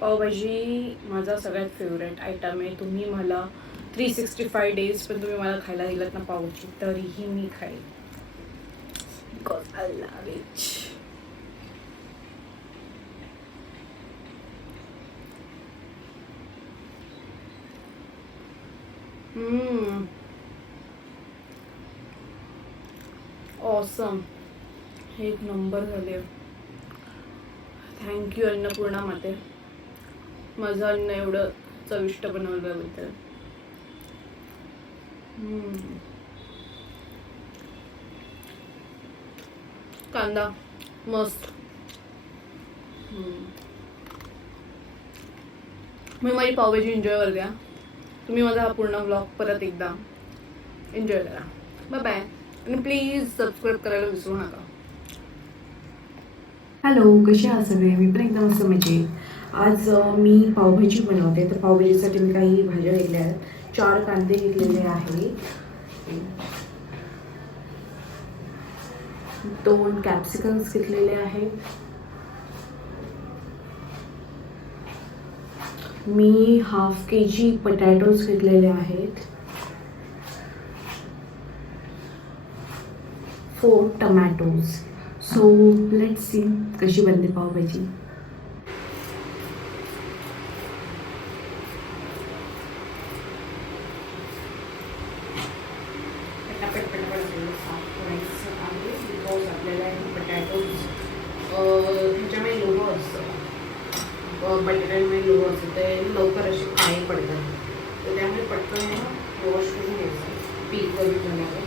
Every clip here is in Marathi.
पावभाजी माझा सगळ्यात फेवरेट आयटम आहे. तुम्ही मला 365 डेज पण तुम्ही मला खायला दिलात ना पावभाजी, तरीही मी खाईल. Because I love it. Awesome. एक नंबर झाले. थँक्यू अन्नपूर्णा माते, माझं अन्न एवढं चविष्ट बनवल्याबद्दल. कांदा मस्त. मी माझी पावभाजी एन्जॉय करते. तुम्ही माझा हा पूर्ण व्लॉग परत एकदा एन्जॉय करा. Bye bye. आणि प्लीज सबस्क्राईब करायला विसरू नका. हॅलो, कसे आहात सगळे? मी पण एकदम मस्त मजेत. आज मी पावभाजी बनवते. तर पावभाजीसाठी मी काही भाज्या घेतल्या आहेत. 4 कांदे घेतलेले आहे, 2 कॅप्सिकम्स घेतलेले आहेत, मी हाफ kg पटॅटोज घेतलेले आहेत, 4 टमॅटोज. सो लेट्स सी कशी बनते पावभाजी. आपल्याला पटॅटोज ह्याच्यामध्ये लोह असतं, बटाट्यामध्ये लोह असतं, ते लवकर असे काळे पडतात. तर त्यामुळे पटकन वॉश करून घ्यायचं पीक वगैरे झाल्यावर.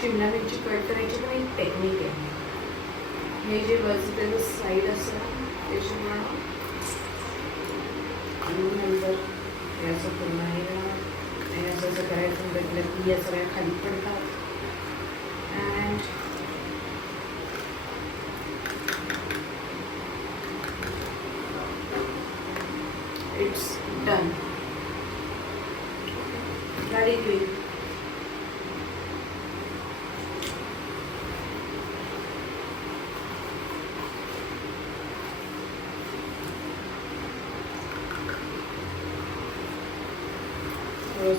शिमला मिरची कट करायची पण एक टेक्निक आहे. हे जे वरचं साईड असतं ना त्याच्यामुळं नंतर याचं पूर्ण आहे असं असं करायचं म्हटलं की या सगळ्या खाली पडतात. And it's done. Very quick.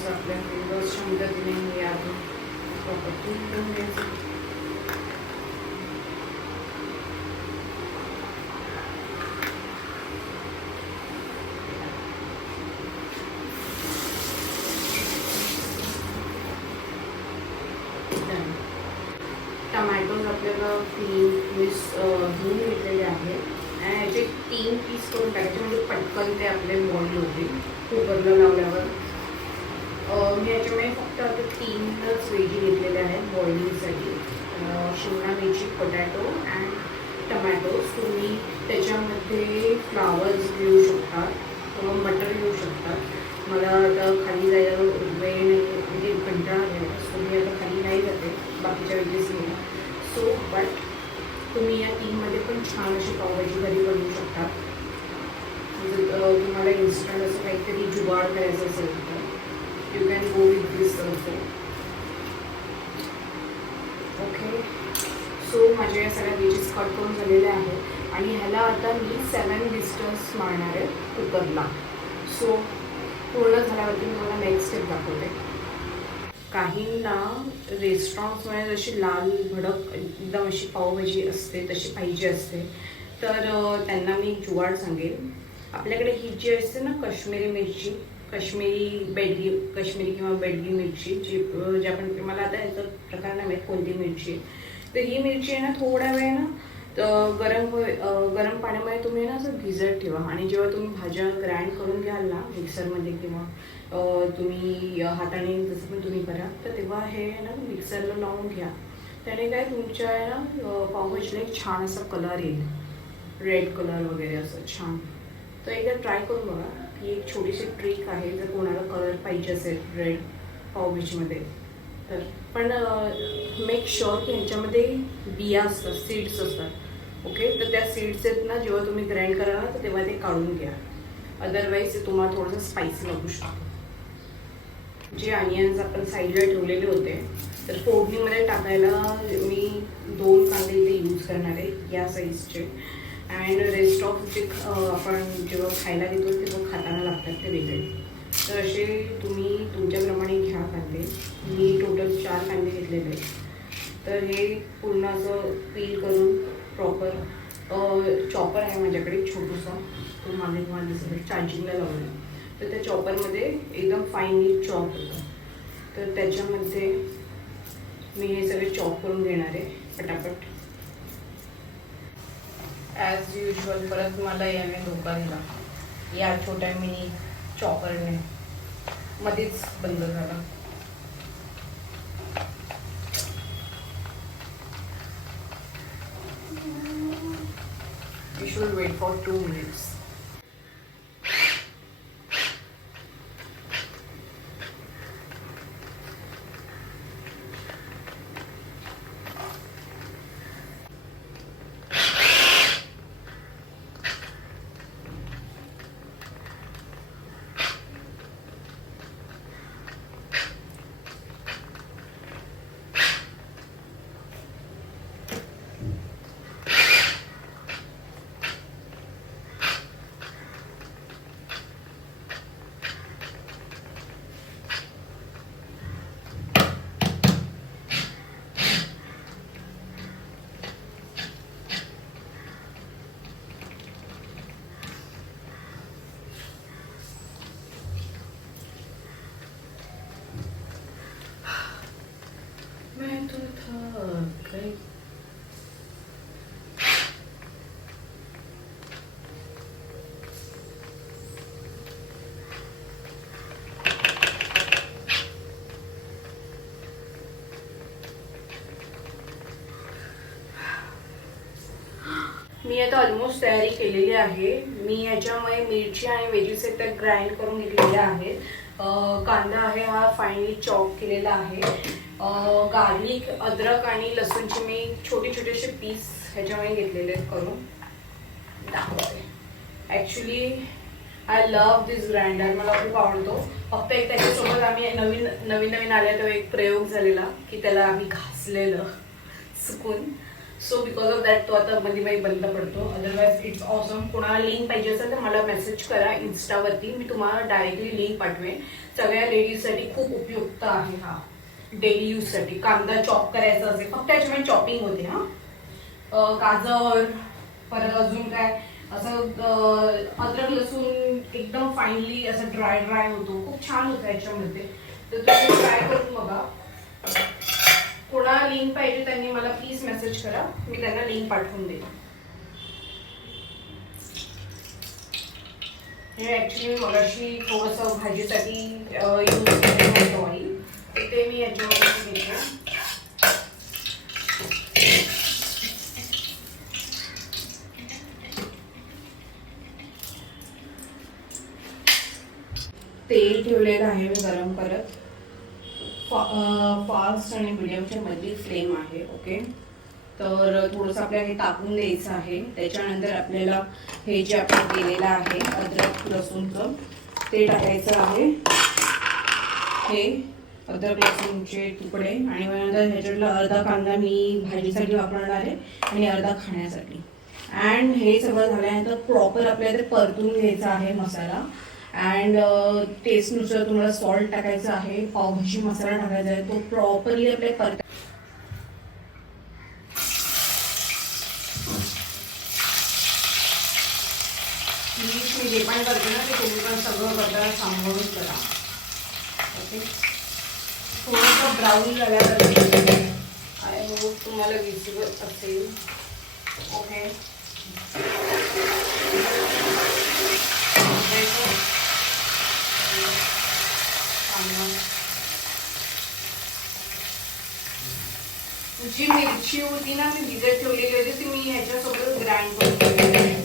आपल्या फिंगर्सच्या मदतीने हे अजून प्रॉपर्टी करून घ्यायचं. टमॅटोज आपल्याला 3 पीस धुवून घेतलेले आहेत आणि याचे 3 पीस करून टाकायचे म्हणजे पटकन ते आपले बॉईल होतील कुकरला लावल्यावर. मी याच्यामध्ये फक्त आता 3च व्हेजी घेतलेले आहेत बॉइलिंगसाठी. शिमला मिरची, पटॅटो अँड टमॅटोज. तुम्ही त्याच्यामध्ये फ्लावर्स घेऊ शकता किंवा मटर घेऊ शकता. मला आता खाली जायला वेळ नाही, म्हणजे कंटाळा घ्यायला, सो मी आता खाली नाही जाते, बाकीच्या वेगळीच नाही. सो बट तुम्ही या 3मध्ये पण छान अशी पावभाजी घरी बनवू शकता. तुम्हाला इन्स्टंट असं काहीतरी जुगाड करायचं असेल तर you can go with this also. Okay. So माझ्या या सगळ्या वेजेस कट करून झालेल्या आहेत आणि ह्याला आता मी 7 विस्टर्स मारणार आहे कुकरला. सो पूर्ण झाल्यावरती मी मला नेक्स्ट स्टेप दाखवते. काहींना रेस्टॉरंट्समध्ये जशी लाल भडक एकदम अशी पावभाजी असते तशी पाहिजे असते, तर त्यांना मी जुगाड सांगेन. आपल्याकडे ही जी असते ना काश्मीरी मिरची, काश्मीरी किंवा बेडगी मिरची, जी आपण, मला आता याचा प्रकार नाही माहीत कोणती मिरची. तर ही मिरची आहे ना थोड्या वेळ ना गरम पाण्यामध्ये तुम्ही ना असं भिजत ठेवा आणि जेव्हा तुम्ही भाज्या ग्राइंड करून घ्याल ना मिक्सरमध्ये किंवा तुम्ही हाताने जसं पण तुम्ही करा, तर तेव्हा हे ना मिक्सरला लावून घ्या. त्याने काय तुमच्या आहे ना पावभाजीला एक छान असा कलर येईल, रेड कलर वगैरे असं छान. तर एकदा ट्राय करून बघा. ही एक छोटीशी ट्रिक आहे जर कोणाला कलर पाहिजे असेल रेड पावभाजीमध्ये तर. पण मेक शुअर की ह्याच्यामध्ये बिया असतात, सीड्स असतात. ओके. तर त्या सीड्स आहेत ना जेव्हा तुम्ही ग्राइंड करा ना तर तेव्हा ते काढून घ्या. अदरवाईज ते तुम्हाला थोडंसं स्पायसी लागू शकतं. जे अनियन्स आपण साईडला ठेवलेले होते तर फोडणीमध्ये टाकायला मी 2 कांदे इथे यूज करणार आहे या साईजचे. अँड रेस्ट ऑफ जे आपण जेव्हा खायला घेतो तेव्हा खाताना लागतात ते वेगळे. तर असे तुम्ही तुमच्याप्रमाणे घ्या कांदे. मी टोटल 4 कांदे घेतलेले आहेत. तर हे पूर्ण असं पील करून प्रॉपर चॉपर आहे माझ्याकडे छोटूसा, तो मागे तुम्हाला दिसत चार्जिंगला लावला. तर त्या चॉपरमध्ये एकदम फाईनली चॉप होतं. तर त्याच्यामध्ये मी हे सगळे चॉप करून घेणार आहे पटापट. ॲज युजल परत मला याने धोका दिला. या छोट्या मिनी चॉपरने मध्येच बंद झाला. You should wait for 2 minutes. मैं तो थक गई. मी आता ऑलमोस्ट तयारी केलेली आहे. मी याच्यामध्ये मिरची आणि वेजीस त्या ग्राइंड करून घेतलेल्या आहेत. कांदा आहे हा फाईनली चॉप केलेला आहे. गार्लिक, अद्रक आणि लसूणचे मी छोटे छोटेसे पीस ह्याच्यामध्ये घेतलेले आहेत करून दाखवते. Actually I love this grinder, मला खूप आवडतो. फक्त एक त्याच्यासोबत आम्ही नवीन आल्या तेव्हा एक प्रयोग झालेला की त्याला आम्ही घासलेलं चुकून. सो बिकॉज ऑफ दॅट तो आता मध्ये बंद पडतो. Otherwise it's awesome. कोणाला लिंक पाहिजे असेल तर मला मेसेज करा इन्स्टावरती, मी तुम्हाला डायरेक्टली लिंक पाठवेन. सगळ्या लेडीजसाठी खूप उपयुक्त आहे हा, डेली यूजसाठी. कांदा चॉप करायचा असेल फक्त याच्यामध्ये चॉपिंग होते. गाजर परत अजून काय असं अद्रक लसूण एकदम फाईनली असं ड्राय होतो. खूप छान होतं याच्यामध्ये. तर तुम्ही ट्राय करून बघा. कोणाला लिंक पाहिजे त्यांनी मला प्लीज मेसेज करा, मी त्यांना लिंक पाठवून देईन. हे ॲक्च्युली मगाशी थोडंसं भाजीसाठी यूज केलेलं होतं ऑइल, ते मी याच्यामध्ये घेते. तेल ठेवलेलं आहे मी गरम करत. फास्ट आणि मिडियमच्या मध्ये फ्लेम आहे. ओके, तर थोडंसं आपल्याला हे टाकून द्यायचं आहे. त्याच्यानंतर आपल्याला हे जे आपण केलेलं आहे अद्रक लसूणचं ते टाकायचं आहे. हे अद्रक लसूणचे तुकडे आणि नंतर ह्याच्यातला अर्धा कांदा मी भाजीसाठी वापरणार आहे आणि अर्धा खाण्यासाठी. अँड हे सगळं झाल्यानंतर प्रॉपर आपल्याला ते परतून घ्यायचा आहे मसाला. अँड टेस्टनुसार तुम्हाला सॉल्ट टाकायचं आहे. पावभाजी मसाला टाकायचा आहे, तो प्रॉपरली आपल्या मी जे पण करते ना ते तुम्ही पण सगळं करताना सांभाळून करा. ओके, थोडंसं ब्राऊन झाल्यानंतर आय होप तुम्हाला विजिबल असेल. ओके, जी मिरची होती ना मी भिजत ठेवलेली होती ती मी ह्याच्यासोबत ग्राइंड करून ठेवलेली आहे.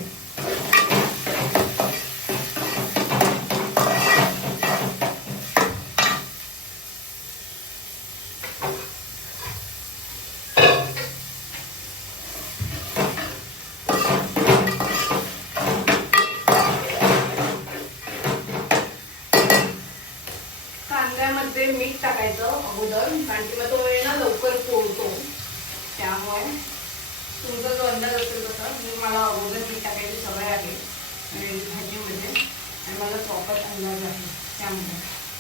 अगोदर, कारण की मग तो वेळ ना लवकर पोळतो. त्यामुळे तुमचा जो अंदाज असेल तसा, मला अगोदर मीठ टाकायची सवय आहे भाजीमध्ये आणि मला प्रॉपर अंदाज आहे त्यामुळे.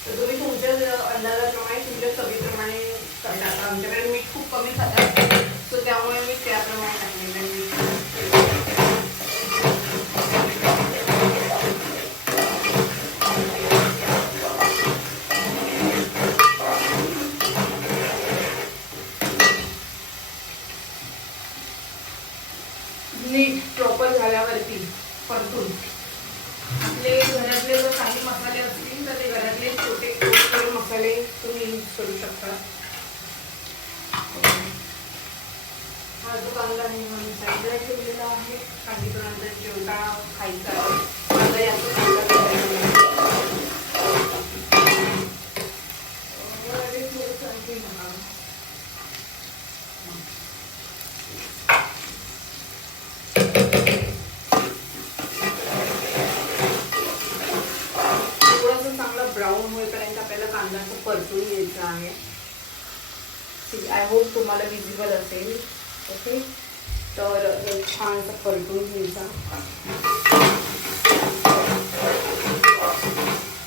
तर तुम्ही तुमच्या अंदाजाप्रमाणे तुमच्या चवीप्रमाणे टाका. आमच्याकडे मीठ खूप कमी खातात, सो त्यामुळे मी त्याप्रमाणे टाकलेलं आहे मीठ. मीठ प्रॉपर झाल्यावरती परतून आपले घरातले जर काही मसाले असतील तर ते घरातले छोटे छोटे मसाले तुम्ही यूज करू शकता. हा जो कांदा आहे म्हणून साईडला ठेवलेला आहे, काही नंतर जेवढा खायचा आहे कांदा याचा ब्राऊन होईपर्यंत आपल्याला कांदा परतून घ्यायचा आहे. आय होप तुम्हाला विजिबल असेल. ओके, तर छान असं परतून घ्यायचा.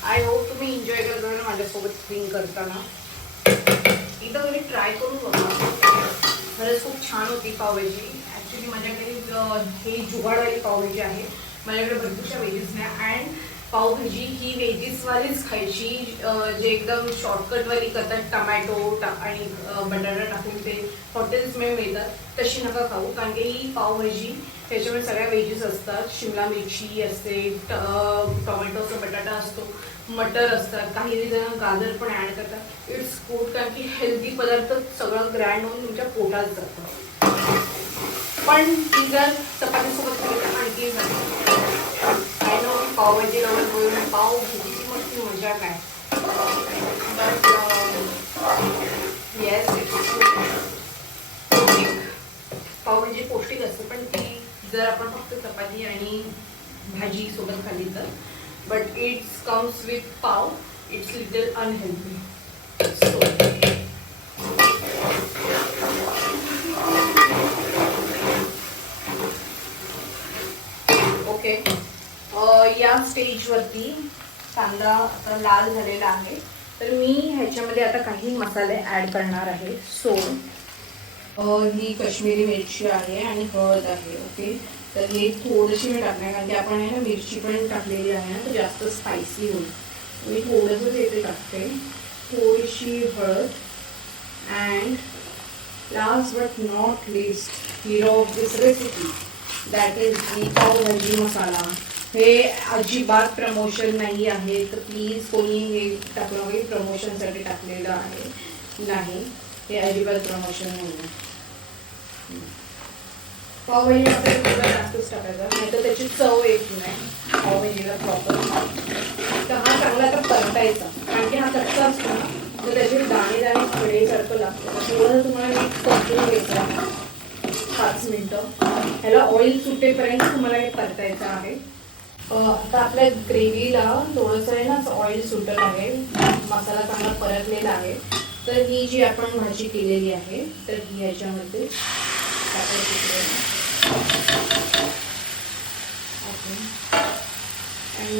आय होप तुम्ही एन्जॉय करता ना माझ्यासोबत स्विंग करताना. एकदा तुम्ही ट्राय करून बघा, खरंच खूप छान होती पावभाजी. ॲक्च्युली माझ्याकडे हे जुगाडवाली पावभाजी आहे, माझ्याकडे भरपूरशा व्हेजेस नाही. अँड पावभाजी ही व्हेजीसवालीच खायची, जे एकदम शॉर्टकटवाली करतात टमॅटो आणि बटाटा टाकून ते हॉटेल्समध्ये मिळतात, तशी नका खाऊ. कारण की ही पावभाजी त्याच्यामध्ये सगळ्या व्हेजीस असतात. शिमला मिरची असते, टोमॅटोचा बटाटा असतो, मटर असतात, काही जण गाजर पण ॲड करतात. इट्स गुड, कारण की हेल्दी पदार्थ सगळं ग्रँड होऊन तुमच्या पोटात जातं. पण ती जर चपातीसोबत खायचं आणखी आय नो पावभाजी लवकर बोलून पाव भाजीची मस्त मजा काय. बट येस, पावभाजी पौष्टिक असते, पण ती जर आपण फक्त चपाती आणि भाजी सोबत खाल्ली तर. बट इट्स कम्स विथ पाव, इट्स लिटल अनहेल्दी. ओके, या स्टेजवरती कांदा आता लाल झालेला आहे, तर मी ह्याच्यामध्ये आता काही मसाले ॲड करणार आहे. सो ही काश्मीरी मिरची आहे आणि हळद आहे. ओके, तर हे थोडीशी मी टाकणार, कारण की आपण आहे ना मिरची पण टाकलेली आहे ना, तर जास्त स्पायसी होईल. मी थोडंसं येथे टाकते, थोडीशी हळद. And last but not least hero of this recipe, that is the pav bhaji masala. हे अजिबात प्रमोशन नाही आहे, तर प्लीज कोणी हे टाकलं काही प्रमोशनसाठी टाकलेलं आहे नाही, हे अजिबात प्रमोशन नाही आहे. पावभाजी मसाला थोडा जास्तच टाकायचा, नाही तर त्याची चव येत नाही पावभाजीला प्रॉपर. तर हा चांगला आता परतायचा, कारण की हा कच्चा असतो ना, तर त्याचे दाणे दाणे खडेसारखं लागतं. थोडं तुम्हाला मीठ परतून घ्यायचं आहे 5 मिनटं. ह्याला ऑइल सुटेपर्यंत तुम्हाला हे परतायचं आहे. आता आपल्या ग्रेव्हीला थोडंसं आहे ना ऑइल सुटत आहे, मसाला चांगला परतलेला आहे. तर ही जी आपण भाजी केलेली आहे तर ही ह्याच्यामध्ये टाकायची. आणि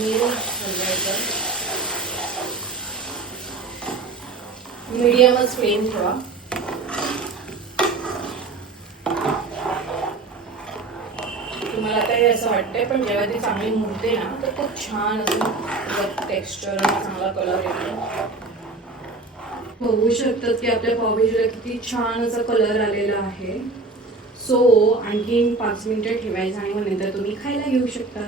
मीडियमच फ्लेम ठेवा. तुम्हाला आता हे असं वाटतंय, पण जेव्हा ती चांगली मुरते ना तर खूप छान असं टेक्स्चर आणि चांगला कलर येतो. बघू शकतात की आपल्या पावभाजीला किती छान असा कलर आलेला आहे. सो आणखीन 5 मिनिटं ठेवायचं आणि मग नंतर तुम्ही खायला घेऊ शकता.